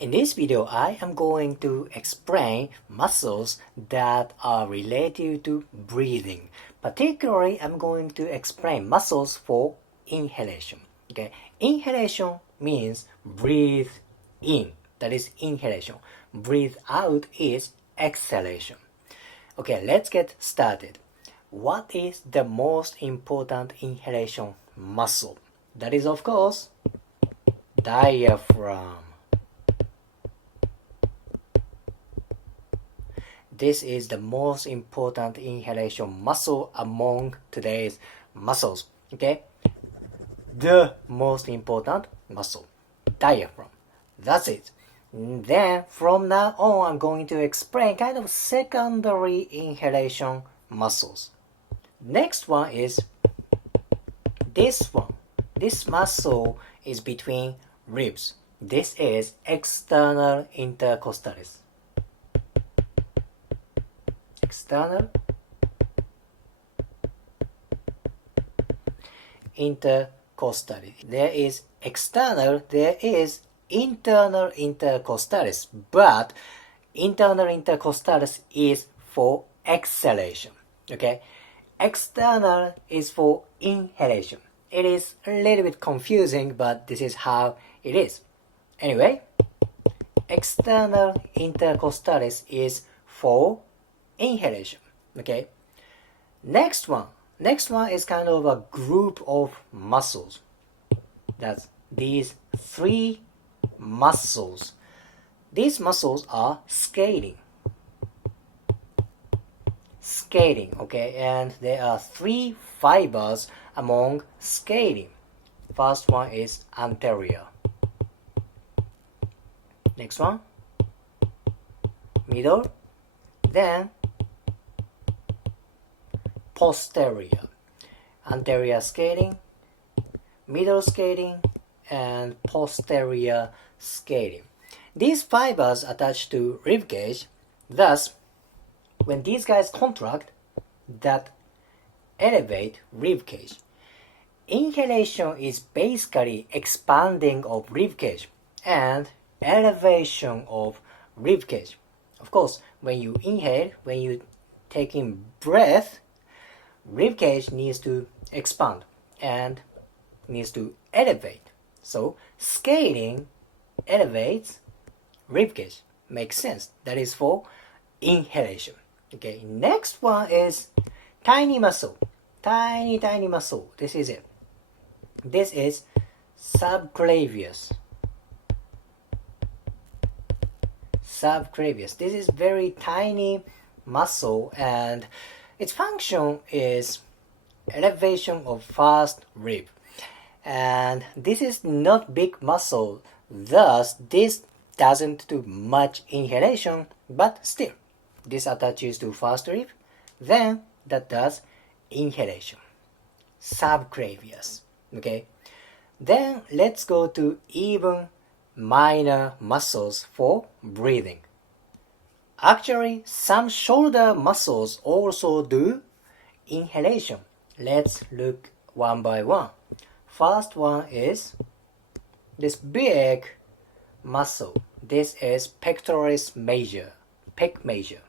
In this video, I am going to explain muscles that are related to breathing. Particularly, I'm going to explain muscles for inhalation. Okay, inhalation means breathe in. That is inhalation. Breathe out is exhalation. Okay, let's get started. What is the most important inhalation muscle? That is, of course, diaphragm. This is the most important inhalation muscle among today's muscles. Okay? The most important muscle, diaphragm. That's it. Then from now on, I'm going to explain kind of secondary inhalation muscles. Next one is this one. This muscle is between ribs. This is external intercostalis. External intercostalis. There is external, there is internal intercostalis, but internal intercostalis is for exhalation. Okay, external is for inhalation. It is a little bit confusing, but this is how it is. Anyway, external intercostalis is for inhalation. Okay, next one is kind of a group of muscles. That's these three muscles. These muscles are skating, okay, and there are three fibers among skating. First one is anterior. Next one, middle, then posterior. Anterior skating, middle skating, and posterior skating. These fibers attach to rib cage. Thus, when these guys contract, that elevate rib cage. Inhalation is basically expanding of rib cage and elevation of rib cage. Of course, when you inhale, when you take in breath, rib cage needs to expand and needs to elevate. So skating elevates rib cage. Makes sense. That is for inhalation. Okay, next one is tiny muscle. Tiny muscle. This is it. This is subclavius. Subclavius. This is very tiny muscle, and its function is elevation of first rib. And this is not big muscle, thus this doesn't do much inhalation, but still this attaches to first rib, then that does inhalation. Subclavius. Okay, then let's go to even minor muscles for breathing. Actually, some shoulder muscles also do inhalation. Let's look one by one. First one is this big muscle. This is pectoralis major, pec major.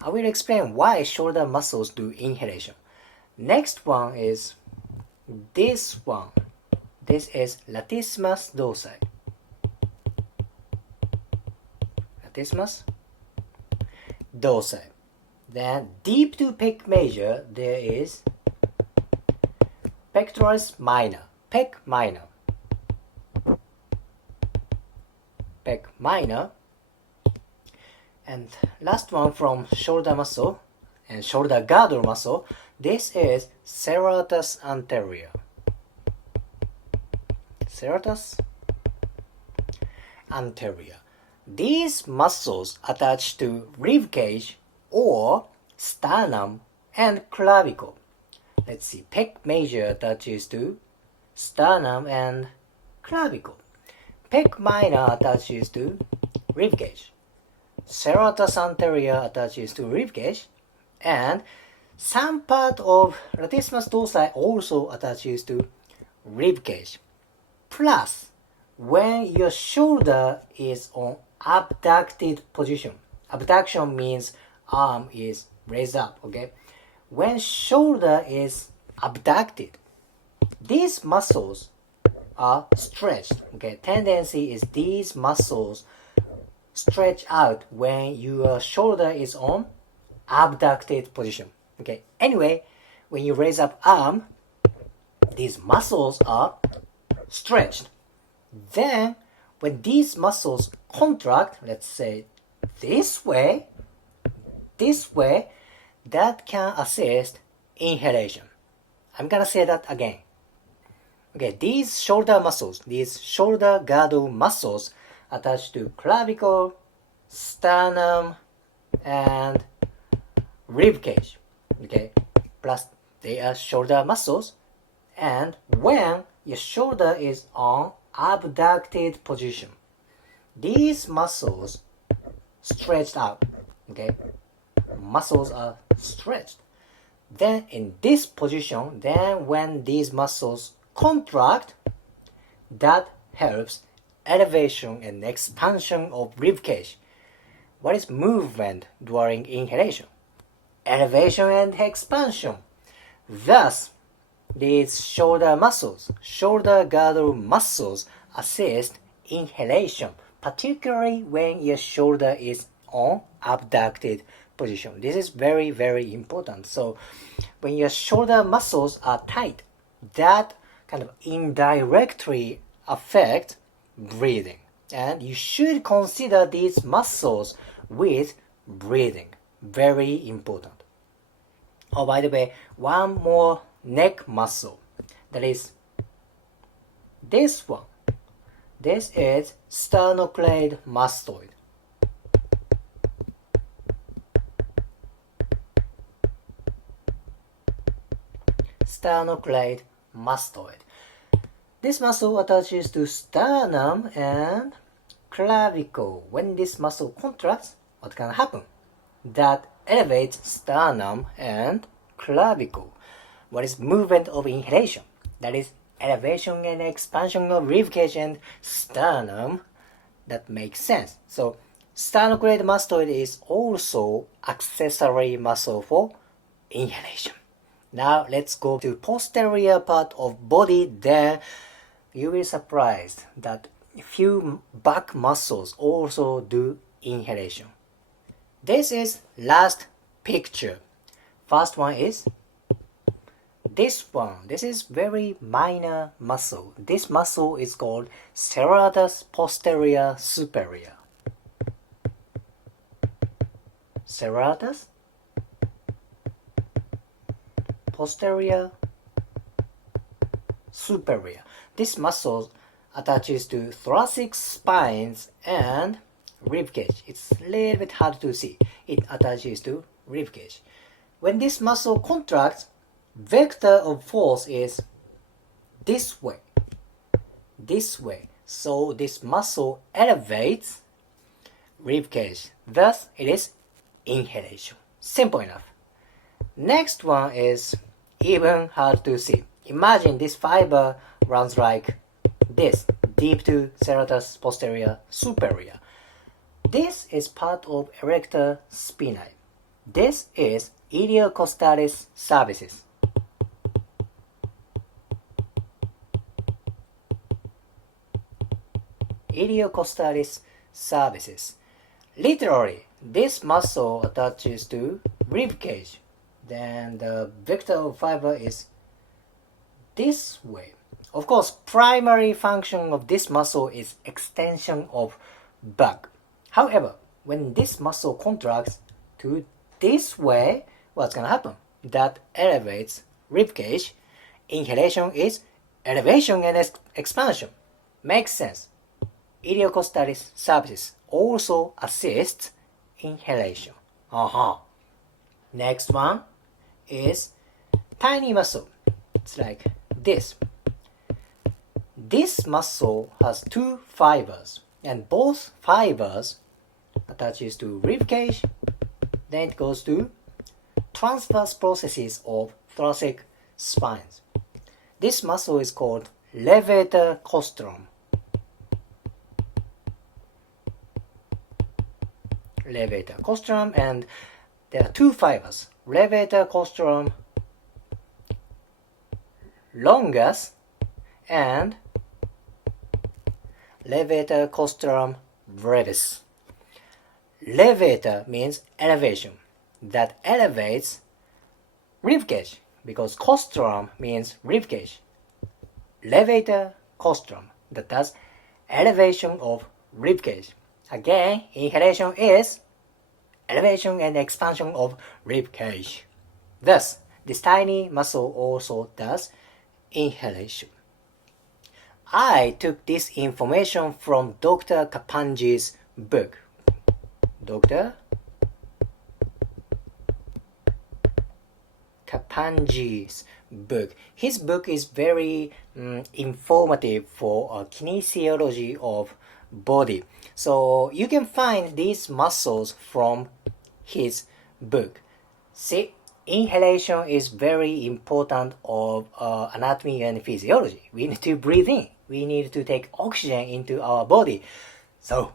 I will explain why shoulder muscles do inhalation. Next one is this one. This is latissimus dorsi. Latissimus dorsi. Then deep to pec major, there is pectoralis minor, pec minor. Pec minor. And last one from shoulder muscle and shoulder girdle muscle, this is serratus anterior. Serratus anterior. These muscles attach to rib cage or sternum and clavicle. Let's see, pec major attaches to sternum and clavicle. Pec minor attaches to rib cage. Serratus anterior attaches to rib cage, and some part of latissimus dorsi also attaches to rib cage. Plus, when your shoulder is on abducted position. Abduction means arm is raised up, okay? When shoulder is abducted, these muscles are stretched, okay? Tendency is these muscles stretch out when your shoulder is on abducted position, okay? Anyway, when you raise up arm, these muscles are stretched. Then, when these muscles contract, let's say this way, that can assist inhalation. I'm gonna say that again. Okay, these shoulder muscles, these shoulder girdle muscles attached to clavicle, sternum, and rib cage. Okay, plus they are shoulder muscles, and when your shoulder is on abducted position, these muscles stretched out. Okay, muscles are stretched. Then in this position, then when these muscles contract, that helps elevation and expansion of rib cage. What is movement during inhalation? Elevation and expansion. Thus, these shoulder muscles, shoulder girdle muscles assist inhalation, particularly when your shoulder is on abducted position. This is very, very important. So when your shoulder muscles are tight, that kind of indirectly affect breathing. And you should consider these muscles with breathing. Very important. Oh, by the way, one more neck muscle. That is this one. This is sternocleidomastoid. Sternocleidomastoid. This muscle attaches to sternum and clavicle. When this muscle contracts, what can happen? That elevates sternum and clavicle. What is movement of inhalation? That is elevation and expansion of rib cage and sternum. That makes sense. So sternocleidomastoid is also accessory muscle for inhalation. Now let's go to posterior part of body. Then you will be surprised that few back muscles also do inhalation. This is last picture. First one is this one. This is very minor muscle. This muscle is called serratus posterior superior. Serratus posterior superior. This muscle attaches to thoracic spines and rib cage. It's a little bit hard to see. It attaches to rib cage. When this muscle contracts, vector of force is this way. This way. So this muscle elevates rib cage. Thus, it is inhalation. Simple enough. Next one is even hard to see. Imagine this fiber runs like this, deep to serratus posterior superior. This is part of erector spinae. This is iliocostalis cervicis. Iliocostalis cervicis. Literally, this muscle attaches to rib cage. Then the vector of fiber is this way. Of course, primary function of this muscle is extension of back. However, when this muscle contracts to this way, what's gonna happen? That elevates rib cage. Inhalation is elevation and expansion. Makes sense. Iliocostalis cervicis also assists inhalation. Next one is tiny muscle. It's like this. This muscle has two fibers, and both fibers attaches to rib cage. Then it goes to transverse processes of thoracic spines. This muscle is called levator costrum. levator colostrum, and there are two fibers, levator colostrum longus and levator colostrum brevis. Levator means elevation, that elevates ribcage, because colostrum means ribcage. Levator colostrum, that does elevation of ribcage. Again, inhalation is elevation and expansion of ribcage. Thus, this tiny muscle also does inhalation. I took this information from Dr. Kapanji's book. Dr. Kapanji's book. His book is very informative for kinesiology of body. So you can find these muscles from his book. See, inhalation is very important of anatomy and physiology. We need to breathe in. We need to take oxygen into our body. So,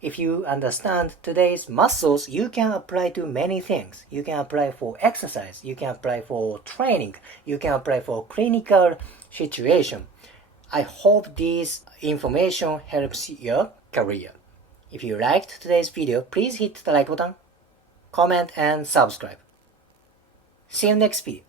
if you understand today's muscles, you can apply to many things. You can apply for exercise. You can apply for training. You can apply for clinical situation. I hope this information helps your career. If you liked today's video, please hit the like button, comment and subscribe. See you next video.